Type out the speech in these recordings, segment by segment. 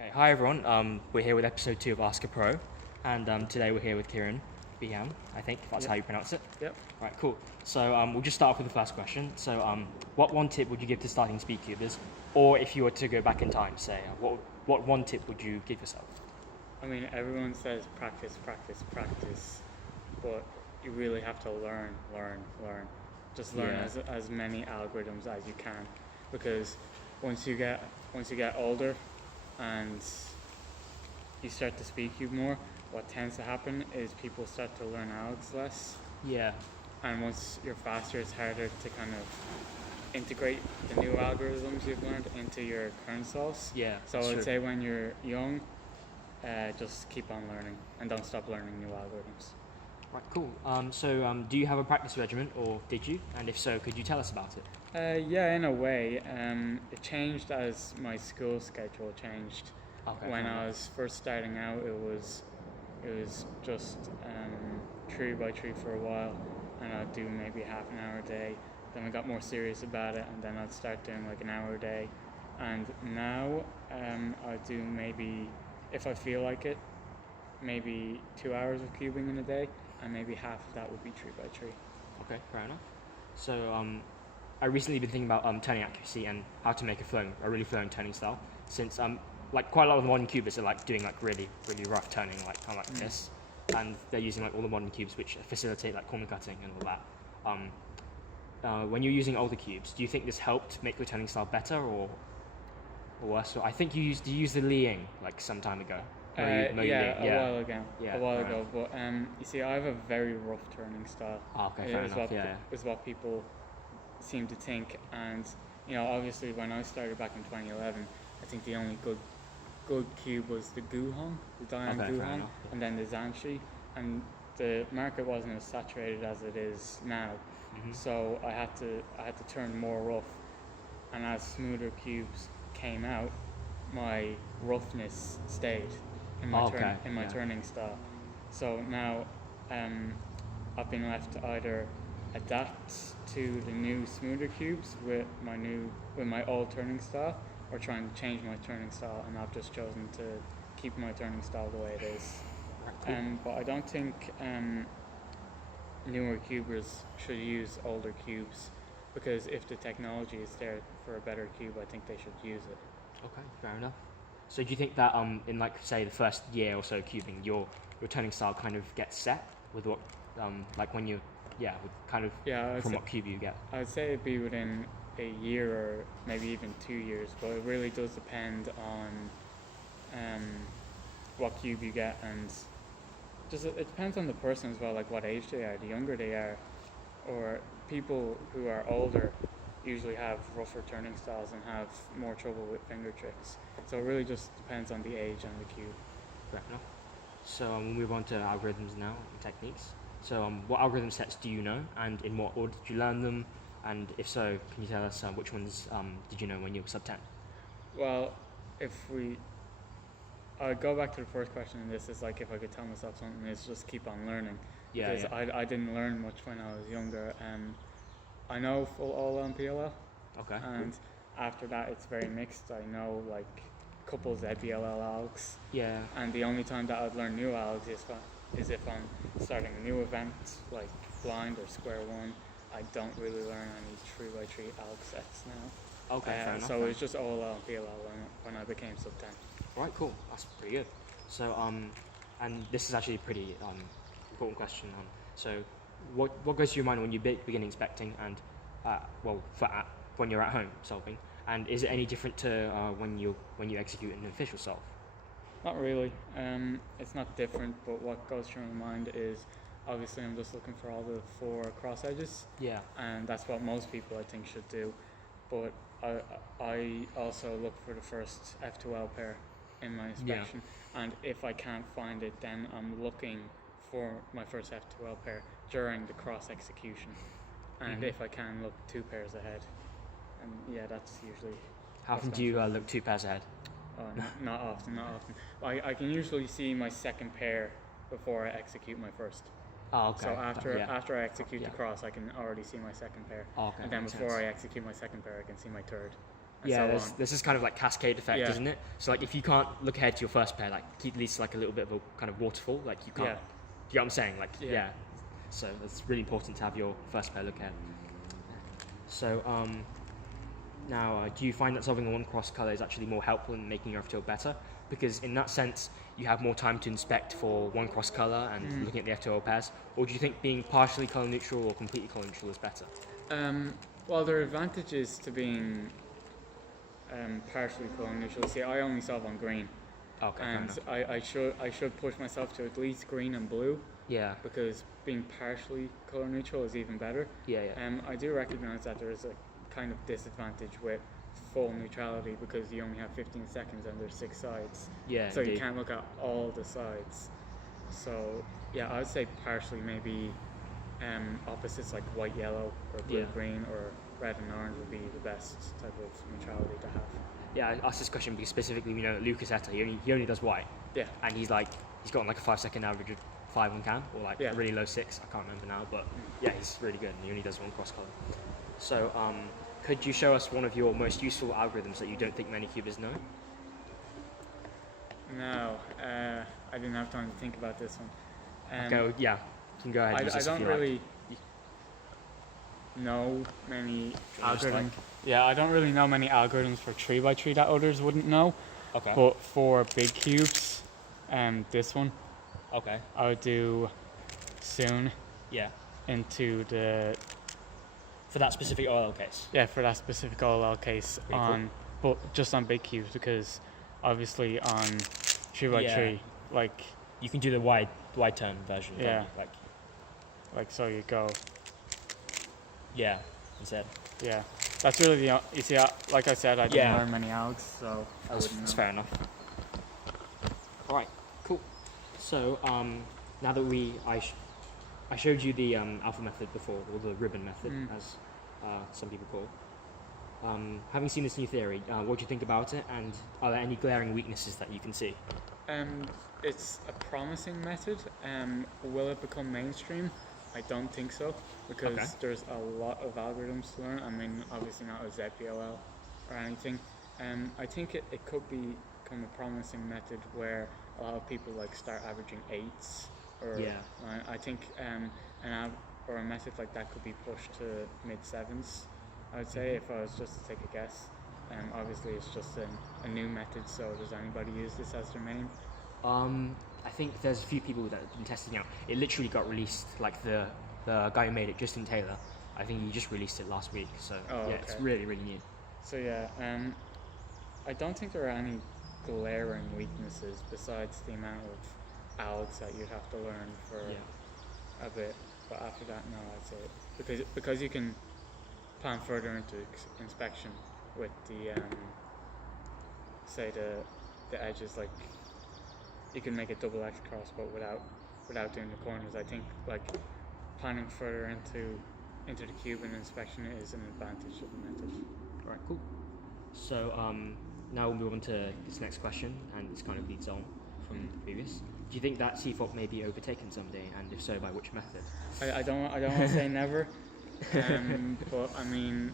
Okay, hi everyone. We're here with episode 2 of Ask a Pro, and today we're here with Ciarán, Beahan, I think, if that's Yep. how you pronounce it. Yep. Right, cool. So we'll just start off with the first question. So, what one tip would you give to starting speedcubers, or if you were to go back in time, say, what one tip would you give yourself? I mean, everyone says practice, practice, practice, but you really have to learn, learn, learn. Just learn Yeah. as many algorithms as you can, because once you get once you get older, and you start to speak cube more, what tends to happen is people start to learn algs less, Yeah. and once you're faster, it's harder to kind of integrate the new algorithms you've learned into your current source. Yeah. So that's I'd true. say when you're young, just keep on learning and don't stop learning new algorithms. Right, cool. Do you have a practice regimen, or did you? And if so, could you tell us about it? Yeah, in a way. It changed as my school schedule changed. Okay. When fair I enough. was first starting out, it was just tree by tree for a while, and I'd do maybe half an hour a day. Then I got more serious about it, and then I'd start doing like an hour a day. And now I do maybe, if I feel like it, maybe 2 hours of cubing in a day, and maybe half of that would be tree by tree. Okay, fair enough. So, I recently been thinking about turning accuracy and how to make a really flowing turning style. Since like quite a lot of the modern cubers are like doing like really really rough turning, like kind of like this, and they're using like all the modern cubes which facilitate like corner cutting and all that. When you're using older cubes, do you think this helped make your turning style better or worse? So I think you used the Liang like some time ago. Yeah, Liang, a while ago. Yeah, A while right. ago, but you see, I have a very rough turning style. Oh, okay, fair Is enough. what Yeah, is what people seem to think, and obviously, when I started back in 2011, I think the only good cube was the Guhong, the Dian Okay, fair Guhong, enough. and then the Zanshi, and the market wasn't as saturated as it is now. Hmm. So I had to turn more rough, and as smoother cubes came out, my roughness stayed in my Okay, yeah. turning style. So now I've been left to either adapt to the new smoother cubes with my old turning style, or trying to change my turning style, and I've just chosen to keep my turning style the way it is. Right, cool. But I don't think newer cubers should use older cubes, because if the technology is there for a better cube, I think they should use it. Okay, fair enough. So do you think that in like say the first year or so cubing, your turning style kind of gets set with what like when you with kind of Yeah, from what cube you get? I'd say it'd be within a year or maybe even 2 years, but it really does depend on what cube you get, and just it depends on the person as well, like what age they are. The younger they are, or people who are older, usually have rougher turning styles and have more trouble with finger tricks. So it really just depends on the age and the cube. Fair enough. So we'll move on to algorithms now and techniques. So what algorithm sets do you know, and in what order did you learn them? And if so, can you tell us which ones did you know when you were sub 10? Well, if we I go back to the first question, and this is like, if I could tell myself something, is just keep on learning. Yeah, Because yeah. I didn't learn much when I was younger. I know full all on PLL, Okay. and after that it's very mixed. I know like couple ZBLL algs, Yeah. and the only time that I'd learn new algs is if I'm starting a new event like blind or square one. I don't really learn any tree by tree alg sets now. Okay, fair enough. So it's just all on PLL when I became sub 10. Right, cool. That's pretty good. So, and this is actually a pretty important question. So, what goes through your mind when you begin inspecting, and when you're at home solving, and is it any different to when you execute an official solve? Not really. It's not different, but what goes through my mind is, obviously I'm just looking for all the four cross edges, Yeah. and that's what most people I think should do. But I also look for the first F2L pair in my inspection, and if I can't find it, then I'm looking for my first F2L pair during the cross execution, and if I can, look 2 pairs ahead. And yeah, that's usually. How often do you look 2 pairs ahead? Not often, not often. I can usually see my second pair before I execute my first. Oh, okay. So after I execute Yeah. the cross, I can already see my second pair. Oh, okay, And then makes before sense. I execute my second pair, I can see my third. and Yeah, so there's on. this is kind of like cascade effect, Yeah. isn't it? So like if you can't look ahead to your first pair, like keep at least like a little bit of a kind of waterfall, like you can't. Yeah. Do you get what I'm saying? Like Yeah. So it's really important to have your first pair look ahead. So now, do you find that solving a one cross color is actually more helpful in making your FTO better? Because in that sense, you have more time to inspect for one cross color and looking at the FTO pairs. Or do you think being partially color neutral or completely color neutral is better? Well, there are advantages to being partially color neutral. See, I only solve on green, Okay, fair and enough. I should push myself to at least green and blue, Yeah, because being partially color neutral is even better. yeah. I do recognize that there is a kind of disadvantage with full neutrality, because you only have 15 seconds and there's 6 sides. Yeah, So you indeed. can't look at all the sides. So yeah, I would say partially maybe opposites like white yellow or blue Yeah. green or red and orange would be the best type of neutrality to have. Yeah, I asked this question because specifically we know that Lucas Etta, he only does white. Yeah. And he's got like a 5-second average of 5 on cam, or like Yeah. a really low 6, I can't remember now, but yeah, he's really good and he only does one cross color. So could you show us one of your most useful algorithms that you don't think many cubers know? No, I didn't have time to think about this one. Okay, yeah, you can go ahead. Use I this if don't you like. really know many Just like- algorithms. Yeah, I don't really know many algorithms for 3x3 that others wouldn't know. Okay. But for big cubes, this one Okay. I would do soon Yeah. into the For that specific OLL case. for that specific OLL case Pretty cool. but just on big cubes, because obviously on 3x3 like You can do the wide term version. don't Yeah. you? Like so you go. yeah, instead. Yeah, that's really you see, like I said, I didn't Yeah. learn many algs, so I wouldn't know. That's fair enough. All right, cool. So now that I showed you the alpha method before, or the ribbon method, as some people call it. Having seen this new theory, what do you think about it, and are there any glaring weaknesses that you can see? It's a promising method. Will it become mainstream? I don't think so, because Okay. there's a lot of algorithms to learn. I mean, obviously not a ZPOL or anything. I think it could become a promising method where a lot of people like start averaging 8s, or Yeah. I think or a method like that could be pushed to mid 7s. I would say, if I was just to take a guess. Obviously, it's just a new method, so does anybody use this as their main? I think there's a few people that have been testing out. It literally got released, like the guy who made it, Justin Taylor. I think he just released it last week. So yeah, it's okay. really, really new. So yeah, I don't think there are any glaring weaknesses besides the amount of algs that you'd have to learn for a bit. But after that, no, I'd say because you can plan further into inspection with the say the edges, like you can make a double X cross, but without doing the corners. I think like planning further into the cube in inspection is an advantage of the method. All right, cool. So now we'll move on to this next question, and this kind of leads on from the previous. Do you think that CFOP may be overtaken someday, and if so, by which method? I don't want to say never, but I mean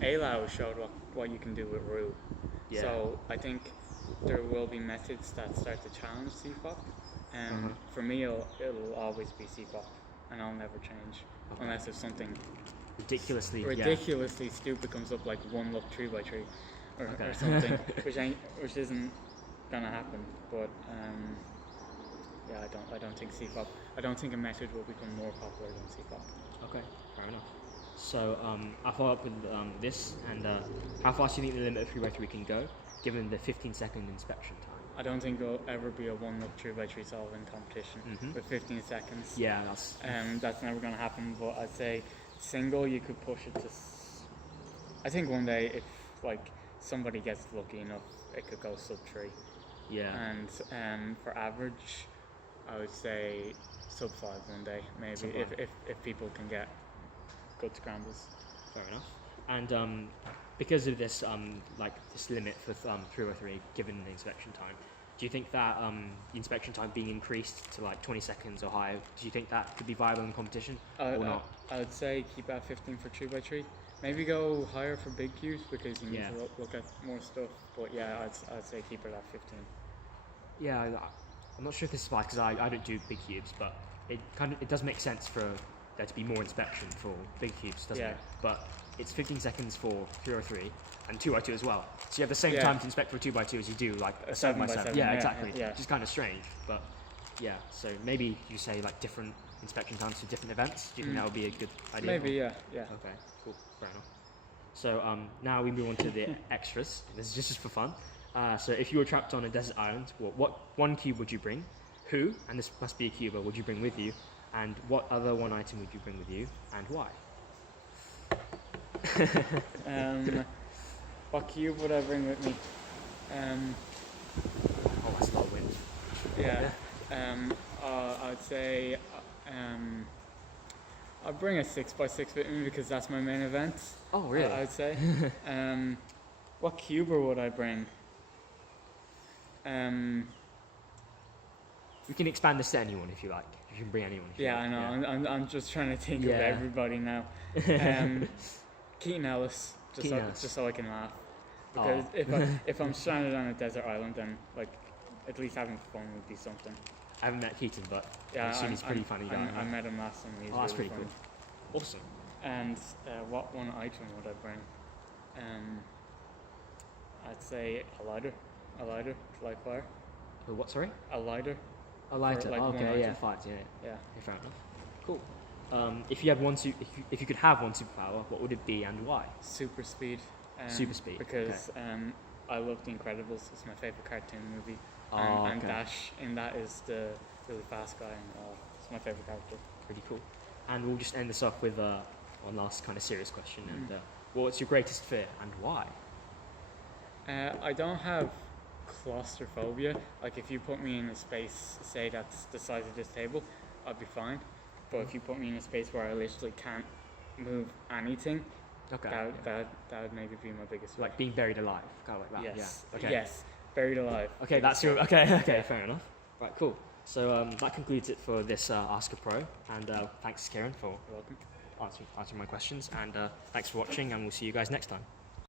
ALAO showed what you can do with RU. Yeah. So I think there will be methods that start to challenge CFOP, and for me it'll always be CFOP, and I'll never change unless if something ridiculously stupid comes up, like one look 3x3 or something, which isn't gonna happen. But yeah, I don't think CFOP. I don't think a method will become more popular than CFOP. Okay, fair enough. So I'll follow up with this, and how fast do you think the limit of 3x3 can go, given the 15-second inspection time? I don't think there'll ever be a one look 3x3 solving competition with 15 seconds. Yeah, that's never gonna happen. But I'd say single, you could push it to. I think one day, if like somebody gets lucky enough, it could go sub 3. Yeah. And for average, I would say sub 5 one day, maybe, if people can get good scrambles. Fair enough. And because of this, like this limit for 303 given the inspection time, do you think that the inspection time being increased to like 20 seconds or higher, do you think that could be viable in competition or not? I would say keep at 15 for 3x3. maybe go higher for big cubes because you need Yeah. to look at more stuff. But yeah, I'd say keep it at 15. Yeah, I'm not sure if this applies because I don't do big cubes, but it does make sense for there to be more inspection for big cubes, doesn't Yeah. it? But it's 15 seconds for 303 and 2x2 as well. So you have the same Yeah. time to inspect for 2x2 as you do like A a 7x7. 7x7, Yeah, yeah, exactly. yeah. Which is kind of strange, but yeah. So maybe you say like different inspection times for different events. Do you think that would be a good idea? Maybe, yeah. Okay, cool, fair enough. So now we move on to the extras. This is just for fun. So if you were trapped on a desert island, what one cube would you bring? Who, and this must be a cuber, would you bring with you? And what other one item would you bring with you, and why? What cube would I bring with me? Oh, that's a lot of wind. Yeah. I'd say I'd bring a 6x6 with me because that's my main event. Oh, really? I'd say. What cuber would I bring? You can expand this to anyone if you like. You can bring anyone. If you Yeah, like. I know. I'm just trying to think of Yeah. everybody now. Keaton Ellis, Keaton Ellis. just so I can laugh. Oh. Because if I'm stranded on a desert island, then like at least having fun would be something. I haven't met Keaton, but I Yeah, assume he's a pretty funny guy. I met him last time. He's Oh, that's really pretty funny. cool. Awesome. And what one item would I bring? I'd say a lighter to light fire. Oh, what? Sorry. A lighter. A lighter. like, Oh, one okay, yeah, item. fires. Yeah. Yeah. Okay, fair enough. Cool. If you had if you could have one superpower, what would it be and why? Super speed. Super speed, Because I love The Incredibles. It's my favorite cartoon movie. Oh, And okay. Dash in that is the really fast guy, and it's my favorite character. Pretty cool. And we'll just end this off with one last kind of serious question. And what's your greatest fear and why? I don't have claustrophobia. Like if you put me in a space, say that's the size of this table, I'd be fine. But if you put me in a space where I literally can't move anything, Okay. that would maybe be my biggest fear. Like being buried alive, kind of like that. Yes. Yeah. Okay. Yes. Buried alive. Okay, that's your. Okay, fair enough. Right, cool. So that concludes it for this Ask a Pro, and thanks, Ciarán, for You're welcome. answering my questions, and thanks for watching, and we'll see you guys next time.